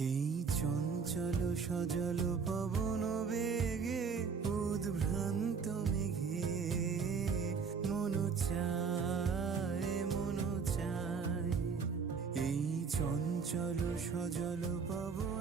এই চঞ্চল সজল পবন বেগে, উদ্ভ্রান্ত মেঘে। মন চায় মন চায়। এই চঞ্চল সজল পবন